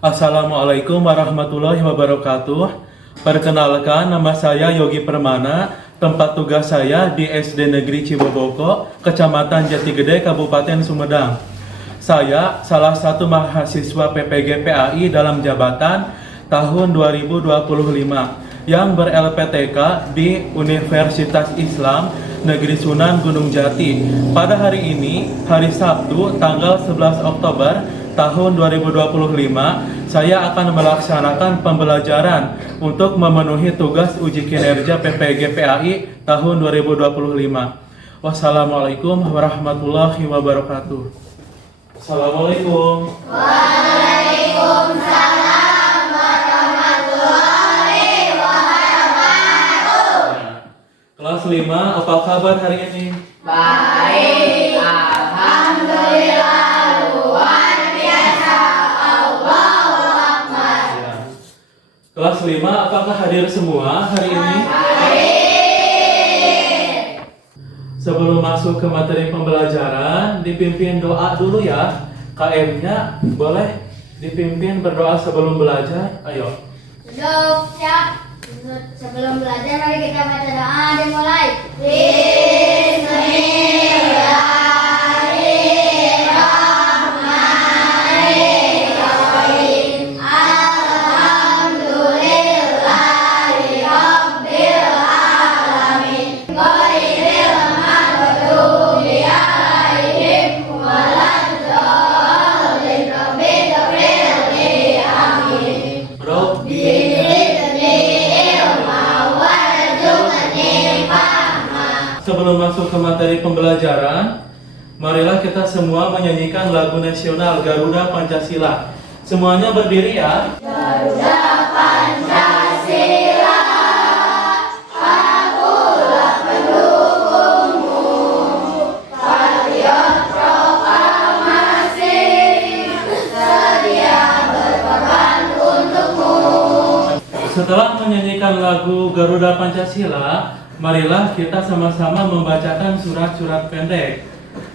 Assalamualaikum warahmatullahi wabarakatuh. Perkenalkan, nama saya Yogi Permana. Tempat tugas saya di SD Negeri Ciboboko, Kecamatan Jatigede, Kabupaten Sumedang. Saya salah satu mahasiswa PPG PAI dalam jabatan tahun 2025 yang ber-LPTK di Universitas Islam Negeri Sunan Gunung Jati. Pada hari ini, hari Sabtu, tanggal 11 Oktober tahun 2025, saya akan melaksanakan pembelajaran untuk memenuhi tugas uji kinerja PPG PAI tahun 2025. Wassalamualaikum warahmatullahi wabarakatuh. Assalamualaikum. Waalaikumsalam warahmatullahi wabarakatuh. Kelas 5, apa kabar hari ini? Baik, alhamdulillah, luar biasa. Allahu Akbar. Ya. Kelas 5, apakah hadir semua hari ini? Sebelum masuk ke materi pembelajaran, dipimpin doa dulu ya. KM-nya boleh dipimpin berdoa sebelum belajar. Ayo. Duduk, siap. Sebelum belajar, mari kita baca doa. Dimulai. Bismillahirrahmanirrahim. Alhamdulillahirabbil alamin. Ghairil maghdubi alaihim waladdallin. Rabbil ghfirli. Amin. Rabbi. Sebelum masuk ke materi pembelajaran, marilah kita semua menyanyikan lagu nasional Garuda Pancasila. Semuanya berdiri ya. Garuda Pancasila, akulah pendukungmu. Patriot proklamasi, sedia berkorban untukmu. Setelah menyanyikan lagu Garuda Pancasila, marilah kita sama-sama membacakan surat-surat pendek,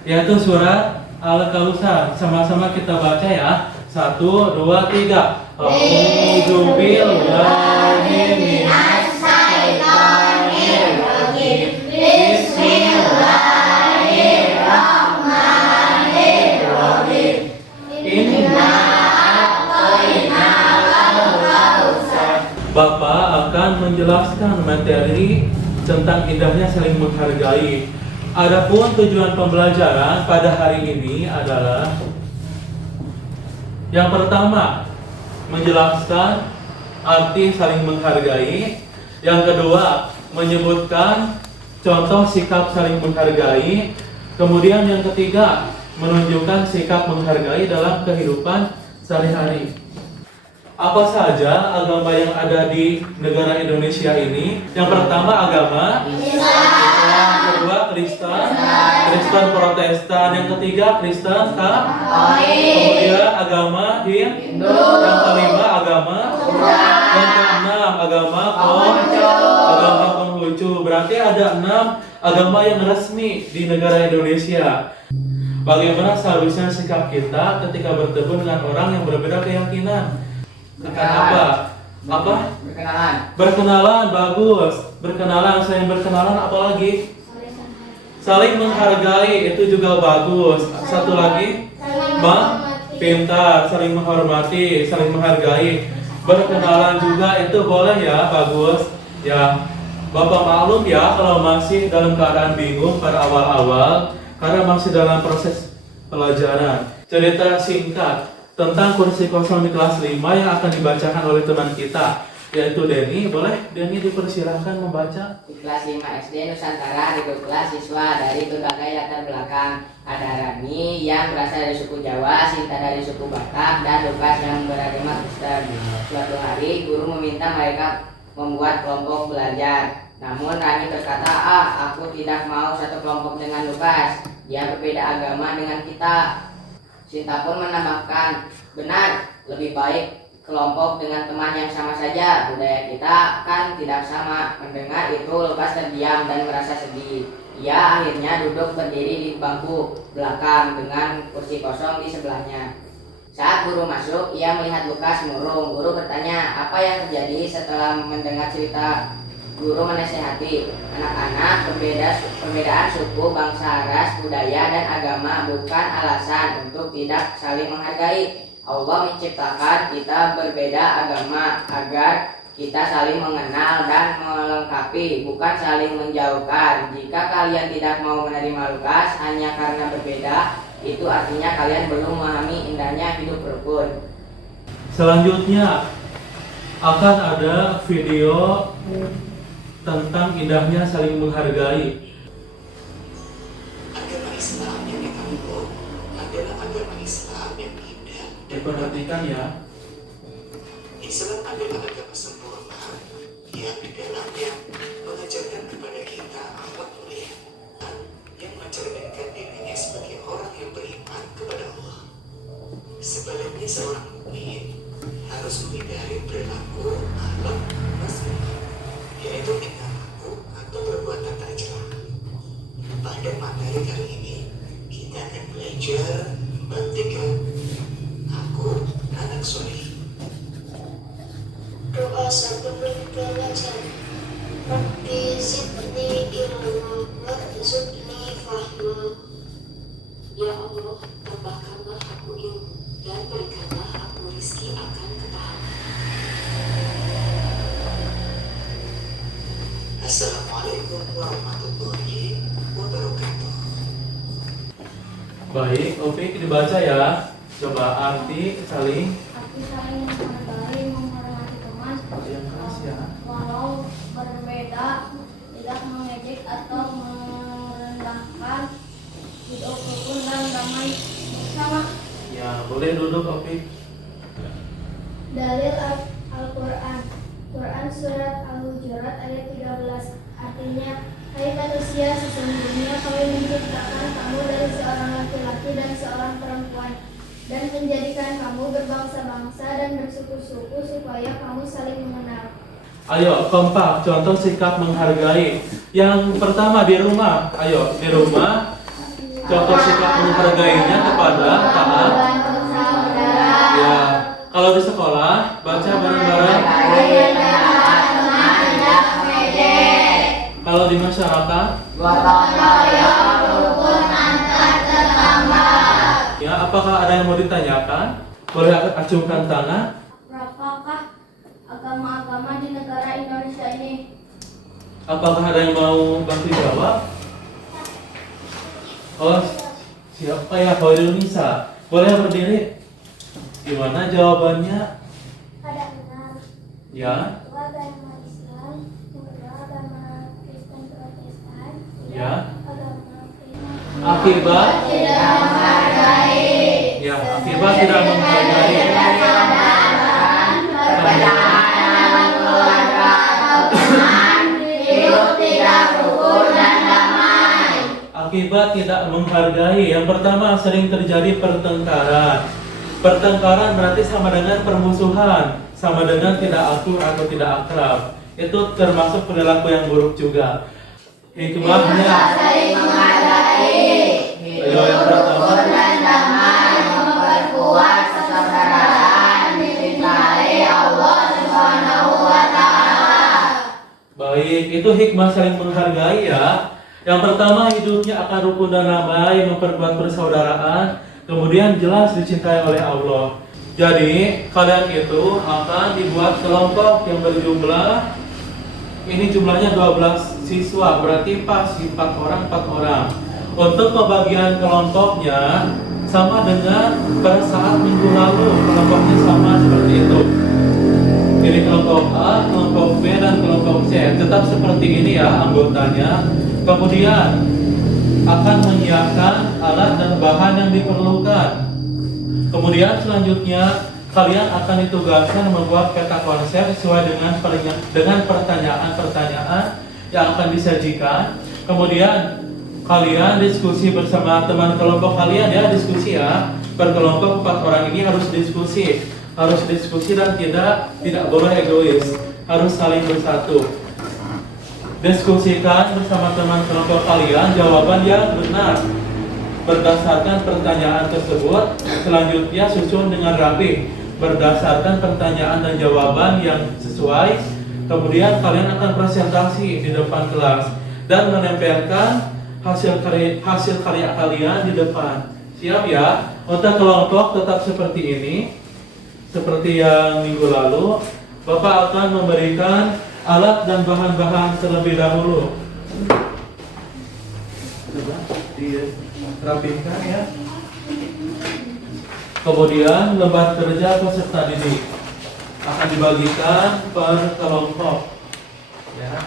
yaitu surat Al-Kausar. Sama-sama kita baca ya. 1, 2, 3. A'udzu billahi minasy syaithanir rajim. Bismillahirrahmanirrahim. Inna a'tainakal kautsar. Bapak akan menjelaskan materi tentang indahnya saling menghargai. Adapun tujuan pembelajaran pada hari ini adalah yang pertama, menjelaskan arti saling menghargai. Yang kedua, menyebutkan contoh sikap saling menghargai. Kemudian yang ketiga, menunjukkan sikap menghargai dalam kehidupan sehari-hari. Apa saja agama yang ada di negara Indonesia ini? Yang pertama agama Islam, yang kedua Kristen Protestan, yang ketiga Kristen Katolik, kemudian agama Hindu, yang kelima agama Buddha, yang keenam agama Konghucu. Berarti ada 6 agama yang resmi di negara Indonesia. Bagaimana seharusnya sikap kita ketika bertemu dengan orang yang berbeda keyakinan? Apa? Berkenalan, bagus. Berkenalan, saya berkenalan, apalagi? Saling menghargai, itu juga bagus. Satu lagi, pintar, saling menghormati, saling menghargai. Berkenalan juga itu boleh ya, bagus. Ya, Bapak maklum ya kalau masih dalam keadaan bingung pada awal-awal karena masih dalam proses pelajaran. Cerita singkat tentang kursi kosong di kelas 5 yang akan dibacakan oleh teman kita, yaitu Denny. Boleh Denny dipersilahkan membaca. Di kelas 5 SD Nusantara dikelola siswa dari berbagai latar belakang. Ada Rani yang berasal dari suku Jawa, Sinta dari suku Batak, dan Lukas yang beragama Kristen. Suatu hari guru meminta mereka membuat kelompok belajar. Namun Rani berkata, aku tidak mau satu kelompok dengan Lukas. Dia berbeda agama dengan kita. Sinta pun menambahkan, benar, lebih baik kelompok dengan teman yang sama saja. Budaya kita kan tidak sama. Mendengar itu Lukas terdiam dan merasa sedih. Ia akhirnya duduk berdiri di bangku belakang dengan kursi kosong di sebelahnya. Saat guru masuk, ia melihat Lukas murung. Guru bertanya, apa yang terjadi? Setelah mendengar cerita, guru menasihati, anak-anak, perbedaan suku, bangsa, ras, budaya, dan agama bukan alasan untuk tidak saling menghargai. Allah menciptakan kita berbeda agama agar kita saling mengenal dan melengkapi, bukan saling menjauhkan. Jika kalian tidak mau menerima Lukas hanya karena berbeda, itu artinya kalian belum memahami indahnya hidup rukun. Selanjutnya akan ada video tentang indahnya saling menghargai. Agama Islam yang ditempuh adalah agama Islam yang indah. Diperhatikan ya. Islam adalah agama sempurna yang di dalamnya mengajarkan kepada kita akhlak mulia, yang mencerminkan dirinya sebagai orang yang beriman kepada Allah. Sebaliknya seorang mukmin harus menghindari perilaku akhlak mazmum, yaitu tingkah laku atau perbuatan tak celak. Pada materi kali ini kita akan belajar bab 3, aku anak soleh. Doa sebelum belajar. Rabbi zidni ilma warzuqni fahma. Ya Allah, tambahkanlah aku ilmu dan berikanlah aku rizki akan ketahanan. Assalamualaikum warahmatullahi wabarakatuh. Baik, Opik dibaca ya. Coba arti saling Aku saling menghargai, menghormati teman, yang keras ya. walau berbeda, tidak mengejek atau merendahkan, hidup rukun dan damai bersama. Ya, boleh duduk Opik. Dalil Al-Quran. Quran Surat Al-Hujurat ayat 13. Artinya, hai manusia, sesungguhnya kami menciptakan kamu dari seorang laki-laki dan seorang perempuan, dan menjadikan kamu berbangsa-bangsa dan bersuku-suku supaya kamu saling mengenal. Ayo, kompak, contoh sikap menghargai. Yang pertama di rumah. Ayo, di rumah contoh sikap menghargainya kepada taat. Ya, kalau di sekolah baca bareng-bareng. Kalau di masyarakat, ya, apakah ada yang mau ditanyakan? Boleh acungkan tangan. Berapakah agama-agama di negara Indonesia ini? Apakah ada yang mau bantu jawab? Oh, siapa ya? Khairul Nisa. Boleh berdiri? Gimana jawabannya? Ada 6. Ya, Dua agama Islam, kedua agama Kristen Protestan, ya. agama Kristen. Akibat? Tidak menghargai. Ya, akibat tidak menghargai. Perbedaan keluarga atau teman, hidup tidak rukun dan damai. Akibat tidak menghargai. Yang pertama, sering terjadi pertengkaran. Pertengkaran berarti sama dengan permusuhan, sama dengan tidak akur atau tidak akrab. Itu termasuk perilaku yang buruk juga. Hikmahnya, Saling menghargai, ayo yang pertama. dan damai, memperkuat persaudaraan, dicintai Allah Subhanahu wa Ta'ala. Baik, itu hikmah saling menghargai ya. Yang pertama, hidupnya akan rukun dan damai, memperkuat persaudaraan. Kemudian jelas dicintai oleh Allah. Jadi kalian itu akan dibuat kelompok yang berjumlah, ini jumlahnya 12 siswa, berarti pas 4 orang. Untuk pembagian kelompoknya sama dengan pada saat minggu lalu, kelompoknya sama seperti itu. Jadi kelompok A, kelompok B, dan kelompok C tetap seperti ini ya anggotanya. Kemudian akan menyiapkan alat dan bahan yang diperlukan. Kemudian selanjutnya kalian akan ditugaskan membuat peta konsep sesuai dengan pertanyaan-pertanyaan yang akan disajikan. Kemudian kalian diskusi bersama teman kelompok kalian ya, diskusi ya. Per kelompok 4 orang ini harus diskusi dan tidak boleh egois, harus saling bersatu. Diskusikan bersama teman kelompok kalian jawaban yang benar. Berdasarkan pertanyaan tersebut, selanjutnya susun dengan rapi berdasarkan pertanyaan dan jawaban yang sesuai. Kemudian kalian akan presentasi di depan kelas dan menempelkan hasil karya kalian di depan. Siap ya? Untuk kelompok tetap seperti ini. Seperti yang minggu lalu, Bapak akan memberikan alat dan bahan-bahan terlebih dahulu. Coba dirapikan ya. Kemudian lembar kerja peserta didik akan dibagikan per kelompok. Ya.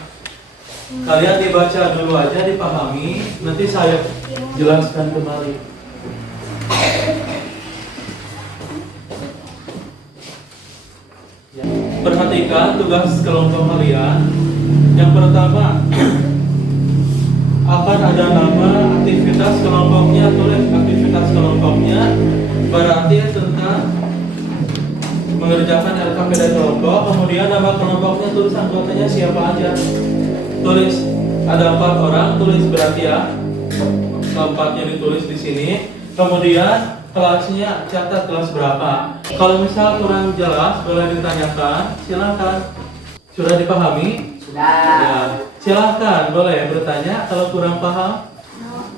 Kalian dibaca dulu aja, dipahami, nanti saya jelaskan kembali. Ya. Perhatikan tugas kelompok kalian. Yang pertama, akan ada nama aktivitas kelompoknya. Tulis aktivitas kelompoknya, berarti tentang mengerjakan LKPD kelompok. Kemudian nama kelompoknya, tulis anggotanya siapa aja. Tulis ada 4 orang, tulis berarti ya. Keempatnya ditulis di sini. Kemudian kelasnya, catat kelas berapa. Kalau misal kurang jelas boleh ditanyakan, silakan. Sudah dipahami? Sudah. Ya, silakan boleh bertanya kalau kurang paham.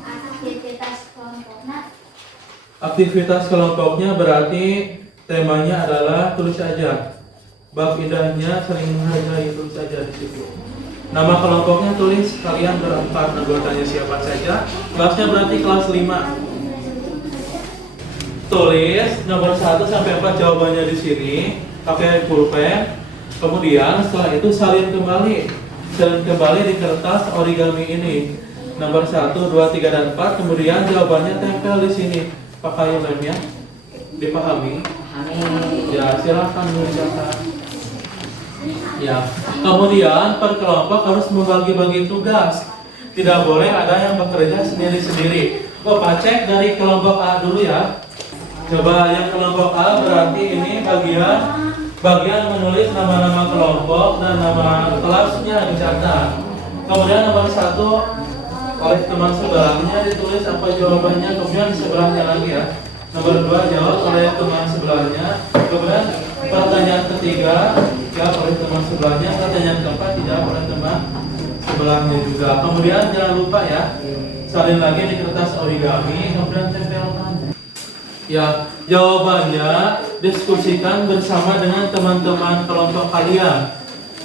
Aktivitas kelompoknya. Aktivitas kelompoknya berarti temanya adalah, tulis aja. Bab indahnya saling menghargai, tulis saja di situ. Nama kelompoknya tulis, kalian berempat, anggotanya siapa saja. Kelasnya berarti kelas 5. Tulis nomor 1 sampai 4 jawabannya di sini pakai pulpen. Kemudian setelah itu salin kembali di kertas origami ini. Nomor 1, 2, 3, dan 4. Kemudian jawabannya tempel di sini pakai lem ya. Dipahami? Amin. Ya, silahkan mengerjakan. Ya, kemudian per kelompok harus membagi-bagi tugas. Tidak boleh ada yang bekerja sendiri-sendiri. Bapak cek dari kelompok A dulu ya. Coba yang kelompok A berarti ini bagian menulis nama-nama kelompok dan nama kelasnya dicatat. Kemudian nomor 1 oleh teman sebelahnya ditulis apa jawabannya. Kemudian sebelahnya lagi ya. Nomor 2 jawab oleh teman sebelahnya. Kemudian pertanyaan ketiga jawab oleh teman sebelahnya. Pertanyaan keempat dijawab oleh teman sebelahnya juga. Kemudian jangan lupa ya, salin lagi di kertas origami. Kemudian tempelkan. Ya, jawabannya diskusikan bersama dengan teman-teman kelompok kalian.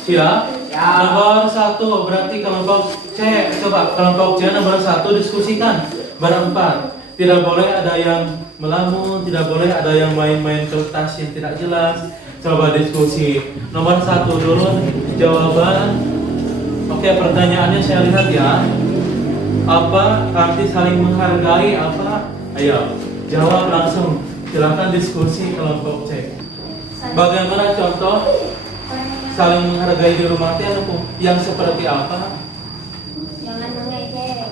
Siap? Ya. Nomor 1 berarti kelompok C. Coba kelompok C nomor 1 diskusikan berempat. Tidak boleh ada yang melamun, tidak boleh ada yang main-main kertas yang tidak jelas. Coba diskusi. Nomor 1 dulu jawaban. Oke, pertanyaannya saya lihat ya. Apa arti saling menghargai? Apa? Ayo, jawab langsung. Silakan diskusi kelompok C. Bagaimana contoh saling menghargai di rumah teh yang seperti apa? Jangan mengejek.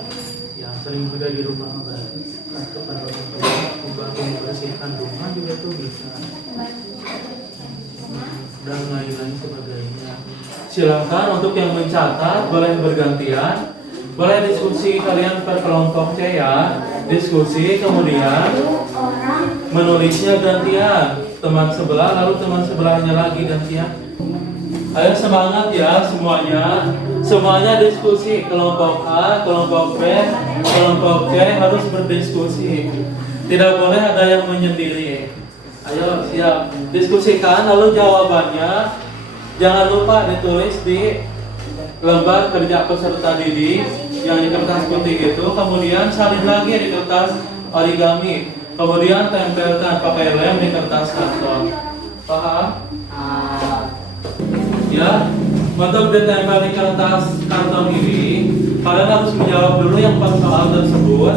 Yang saling menghargai di rumah berarti kepada orang tua, membantu membersihkan rumah juga tuh bisa. Dan lain-lain sebagainya. Silakan untuk yang mencatat boleh bergantian. Boleh diskusi kalian per kelompok C ya. Diskusi kemudian menulisnya gantian. Teman sebelah lalu teman sebelahnya lagi gantian. Ayo semangat ya semuanya. Semuanya diskusi. Kelompok A, kelompok B, kelompok C harus berdiskusi. Tidak boleh ada yang menyendiri. Ayo siap. Diskusikan lalu jawabannya jangan lupa ditulis di lembar kerja peserta didik yang di kertas putih itu. Kemudian salin lagi di kertas origami. Kemudian tempelkan pakai lem di kertas karton. Paham? Ya, untuk ditempel di kertas karton ini, kalian harus menjawab dulu yang 4 soal tersebut.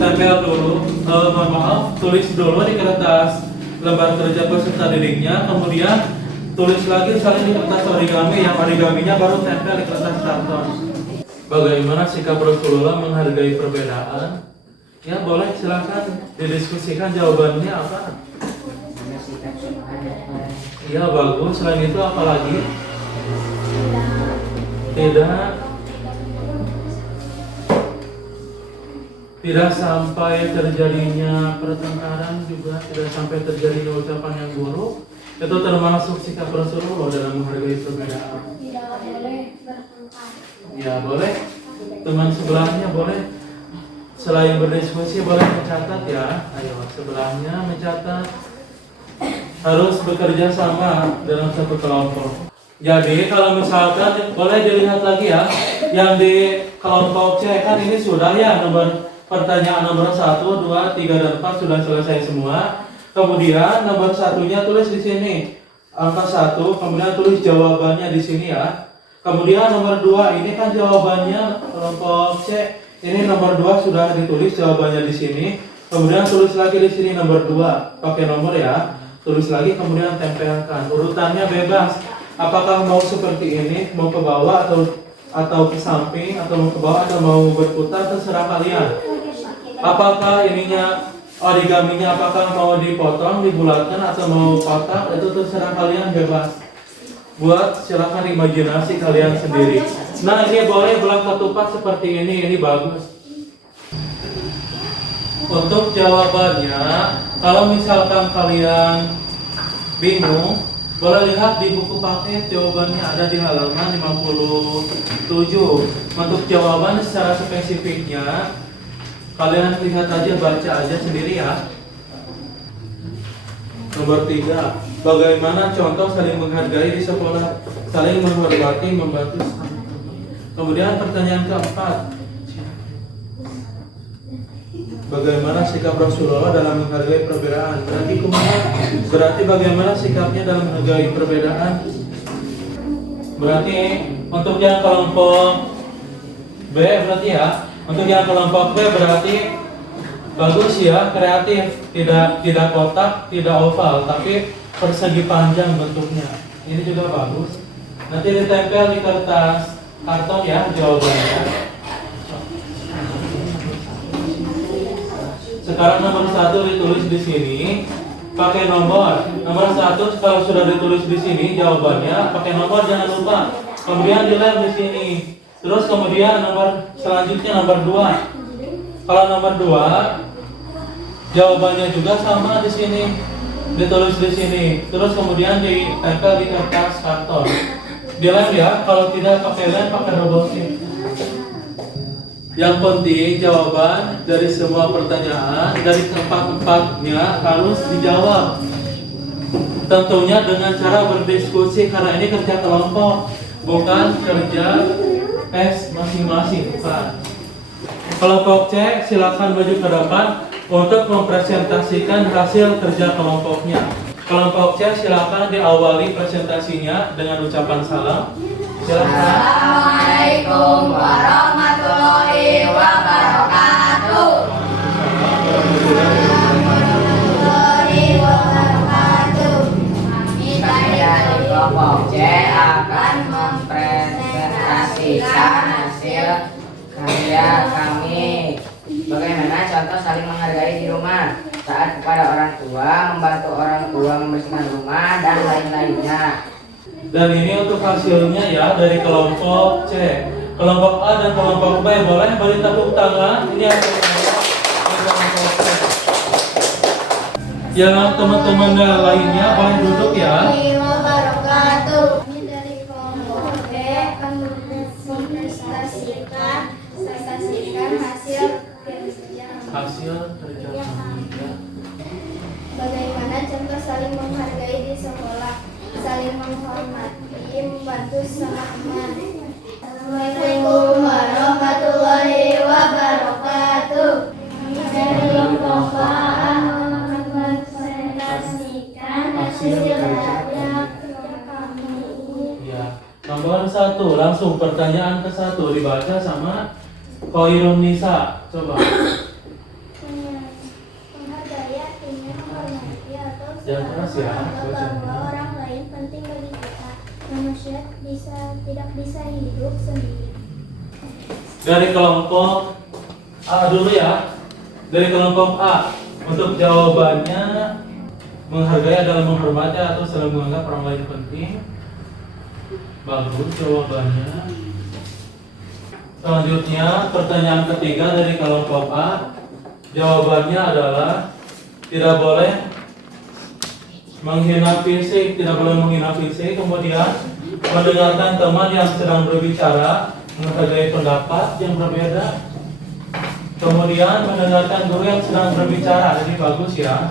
Tempel dulu, mohon maaf, tulis dulu di kertas lembar kerja peserta didiknya. Kemudian tulis lagi salin di kertas origami, yang origaminya baru tempel di kertas karton. Bagaimana sikap Rasulullah menghargai perbedaan? Ya boleh, silakan didiskusikan jawabannya apa. Iya bagus. Selain itu apa lagi? Tidak. tidak sampai terjadinya pertengkaran, juga tidak sampai terjadinya ucapan yang buruk. Itu termasuk sikap Rasulullah dalam menghargai perbedaan. Tidak boleh bertengkar. Ya boleh, teman sebelahnya boleh. Selain berdiskusi boleh mencatat ya. Ayo sebelahnya mencatat. Harus bekerja sama dalam satu kelompok. Jadi kalau misalkan boleh dilihat lagi ya, yang di kelompok C kan ini sudah ya nomor pertanyaan nomor 1, 2, 3, dan 4 sudah selesai semua. Kemudian nomor satunya tulis di sini angka 1, kemudian tulis jawabannya di sini ya. Kemudian nomor 2 ini kan jawabannya kelompok C. Ini nomor 2 sudah ditulis jawabannya di sini. Kemudian tulis lagi di sini nomor 2, pakai nomor ya. Tulis lagi kemudian tempelkan. Urutannya bebas. Apakah mau seperti ini, mau ke bawah atau ke samping, atau mau ke bawah atau mau berputar, terserah kalian. Apakah ininya origaminya apakah mau dipotong, dibulatkan atau mau kotak, itu terserah kalian, bebas. Buat silakan imajinasi kalian sendiri. Nah ini boleh belah ketupat seperti ini bagus. Untuk jawabannya, kalau misalkan kalian bingung, boleh lihat di buku paket, jawabannya ada di halaman 57. Untuk jawaban secara spesifiknya, kalian lihat aja, baca aja sendiri ya. Nomor 3, bagaimana contoh saling menghargai di sekolah, saling menghormati, membantu. Kemudian pertanyaan keempat, bagaimana sikap Rasulullah dalam menghargai perbedaan? Berarti bagaimana sikapnya dalam menghargai perbedaan? Berarti untuk yang kelompok B berarti ya. Untuk yang kelompok B berarti bagus ya, kreatif, tidak kotak, tidak oval, tapi persegi panjang bentuknya. Ini juga bagus. Nanti ditempel di kertas karton ya jawabannya. Sekarang nomor 1 ditulis di sini, pakai nomor. Nomor 1 kalau sudah ditulis di sini jawabannya pakai nomor, jangan lupa. Kemudian dilem di sini. Terus kemudian nomor selanjutnya nomor 2. Kalau nomor 2 jawabannya juga sama di sini, ditulis di sini. Terus kemudian ditempel di kertas karton. Dilem ya. Kalau tidak pakai lem, pakai robotik. Yang penting jawaban dari semua pertanyaan dari tempat-tempatnya harus dijawab. Tentunya dengan cara berdiskusi, karena ini kerja kelompok, bukan kerja tes masing-masing, bukan. Kelompok C silakan maju ke depan untuk mempresentasikan hasil kerja kelompoknya. Kelompok C silakan diawali presentasinya dengan ucapan salam. Silakan. Assalamualaikum warahmatullahi wabarakatuh. Kami dari kelompok C akan mempresentasikan hasil karya kami. Bagaimana contoh saling menghargai di rumah, saat kepada orang tua, membantu orang tua membersihkan rumah, dan lain-lainnya. Dan ini untuk hasilnya ya dari kelompok C. Kelompok A dan kelompok B boleh beri tepuk tangan. Ini hasilnya dari kelompok C. Yang teman-teman lainnya boleh duduk ya. Kami dari kelompok B akan mempresentasikan hasil kerja kami. Bagaimana contoh saling menghargai di sekolah, saling menghormati, membantu sesama teman. Assalamualaikum warahmatullahi wabarakatuh. Kami dari kelompok A akan mempresentasikan hasil kerja kami. Ya. Nomor 1, langsung pertanyaan ke-1 dibaca sama Khairun Nisa. Coba. Menghargai artinya menghormati atau Jangan keras ya, bahwa orang lain penting bagi kita. Manusia tidak bisa hidup sendiri. Dari kelompok A dulu ya. Dari kelompok A, untuk jawabannya menghargai adalah menghormati atau selalu menganggap orang lain penting. Bagus jawabannya. Selanjutnya pertanyaan ketiga dari kelompok A, Jawabannya adalah tidak boleh menghina fisik, tidak boleh menghina fisik. Kemudian mendengarkan teman yang sedang berbicara, menghargai pendapat yang berbeda. Kemudian mendengarkan guru yang sedang berbicara, jadi bagus ya.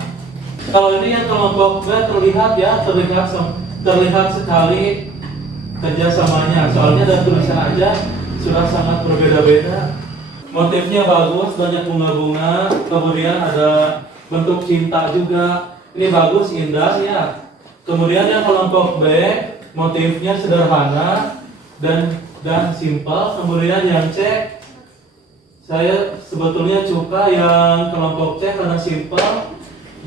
Kalau ini yang kelompok B terlihat ya, terlihat sekali kerjasamanya. Soalnya dari tulisan aja sudah sangat berbeda-beda. Motifnya bagus, banyak bunga-bunga. Kemudian ada bentuk cinta juga. Ini bagus, indah ya. Kemudian yang kelompok B, motifnya sederhana dan simpel. Kemudian yang C, saya sebetulnya suka yang kelompok C karena simpel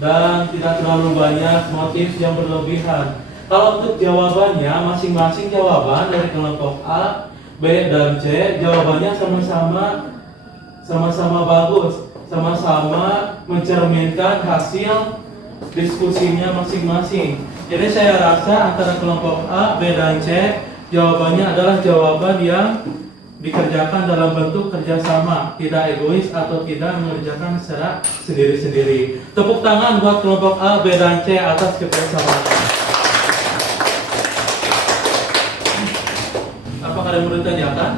dan tidak terlalu banyak motif yang berlebihan. Kalau untuk jawabannya, masing-masing jawaban dari kelompok A, B, dan C, jawabannya sama-sama bagus, sama-sama mencerminkan hasil diskusinya masing-masing. Jadi saya rasa antara kelompok A, B, dan C, jawabannya adalah jawaban yang dikerjakan dalam bentuk kerjasama, tidak egois atau tidak mengerjakan secara sendiri-sendiri. Tepuk tangan buat kelompok A, B, dan C atas kebersamaan. Apakah ada yang mau ditanyakan?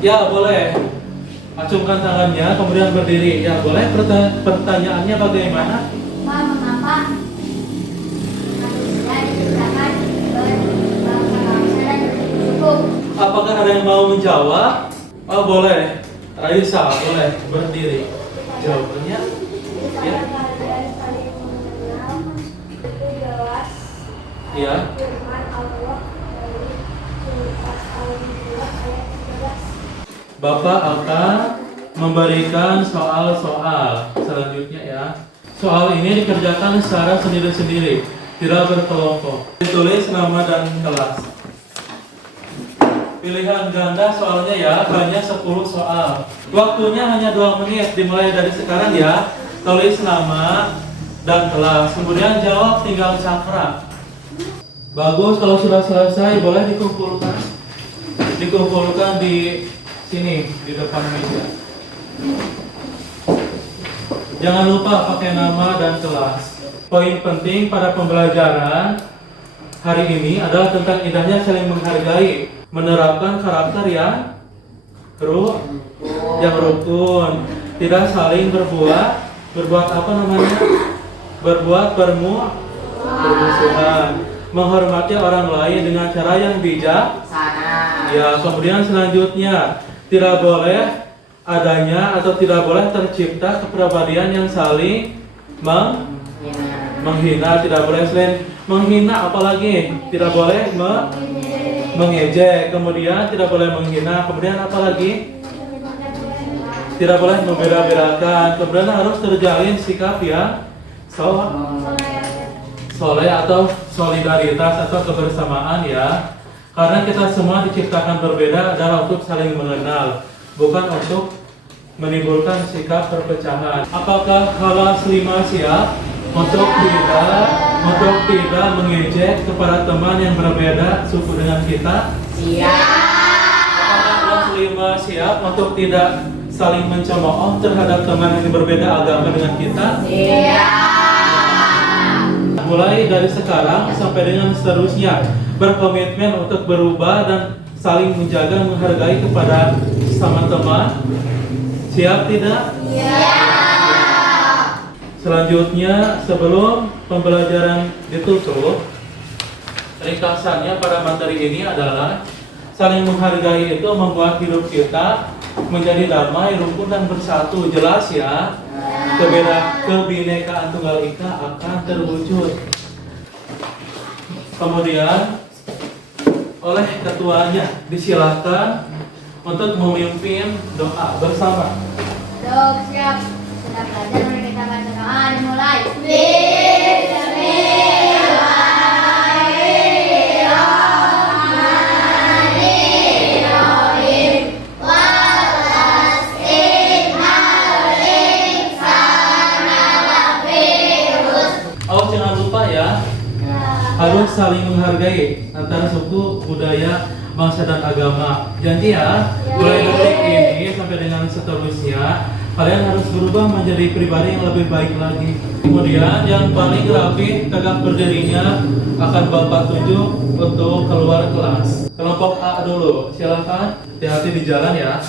Ya boleh. Acungkan tangannya, kemudian berdiri. Ya boleh. Pertanyaannya bagaimana? Pak, mengapa manusia diciptakan berbangsa-bangsa dan bersuku? Apakah ada yang mau menjawab? Oh boleh. Raisa boleh berdiri. Jawabannya? Ya. Karena saling mengenal itu jelas Ya. firman Allah dari surat Al-Baqarah ayat 13. Bapak akan memberikan soal-soal selanjutnya ya. Soal ini dikerjakan secara sendiri-sendiri, tidak berkelompok. Ditulis nama dan kelas. Pilihan ganda soalnya ya, hanya 10 soal. Waktunya hanya 2 menit, dimulai dari sekarang ya. Tulis nama dan kelas, kemudian jawab tinggal cakra. Bagus, kalau sudah selesai boleh dikumpulkan. Dikumpulkan di sini, di depan meja. Jangan lupa pakai nama dan kelas. Poin penting pada pembelajaran hari ini adalah tentang indahnya saling menghargai, menerapkan karakter yang rukun, tidak saling berbuat apa namanya? Berbuat bermusuhan, menghormati orang lain dengan cara yang bijak. Ya, kemudian selanjutnya tidak boleh adanya atau tidak boleh tercipta kepribadian yang saling menghina, tidak boleh selain menghina, apalagi tidak boleh mengejek, kemudian tidak boleh menghina, kemudian apalagi tidak boleh membeda-bedakan, kemudian harus terjalin sikap yang soleh atau solidaritas atau kebersamaan ya, karena kita semua diciptakan berbeda adalah untuk saling mengenal, bukan untuk menimbulkan sikap perpecahan. Apakah kelas 5 siap untuk tidak mengejek kepada teman yang berbeda suku dengan kita? Apakah kelas 5 siap untuk tidak saling mencemooh terhadap teman yang berbeda agama dengan kita? Mulai dari sekarang sampai dengan seterusnya berkomitmen untuk berubah dan saling menjaga, menghargai kepada sesama teman. Siap tidak? Selanjutnya, sebelum pembelajaran ditutup, ringkasannya pada materi ini adalah saling menghargai itu membuat hidup kita menjadi damai, rukun dan bersatu. Jelas ya? Kebinekaan Tunggal Ika akan terwujud. Kemudian oleh ketuanya disilakan untuk memimpin doa bersama. Dok, siap. Sudah belajar, mari kita baca doa. Dimulai. Oh, jangan lupa ya, harus saling menghargai antara suku, budaya, bangsa dan agama. Janji ya, mulai detik ini sampai dengan seterusnya Kalian harus berubah menjadi pribadi yang lebih baik lagi. Kemudian yang paling rapi tegak berdirinya akan Bapak tunjuk untuk keluar kelas. Kelompok A dulu, silakan. Hati-hati di jalan ya.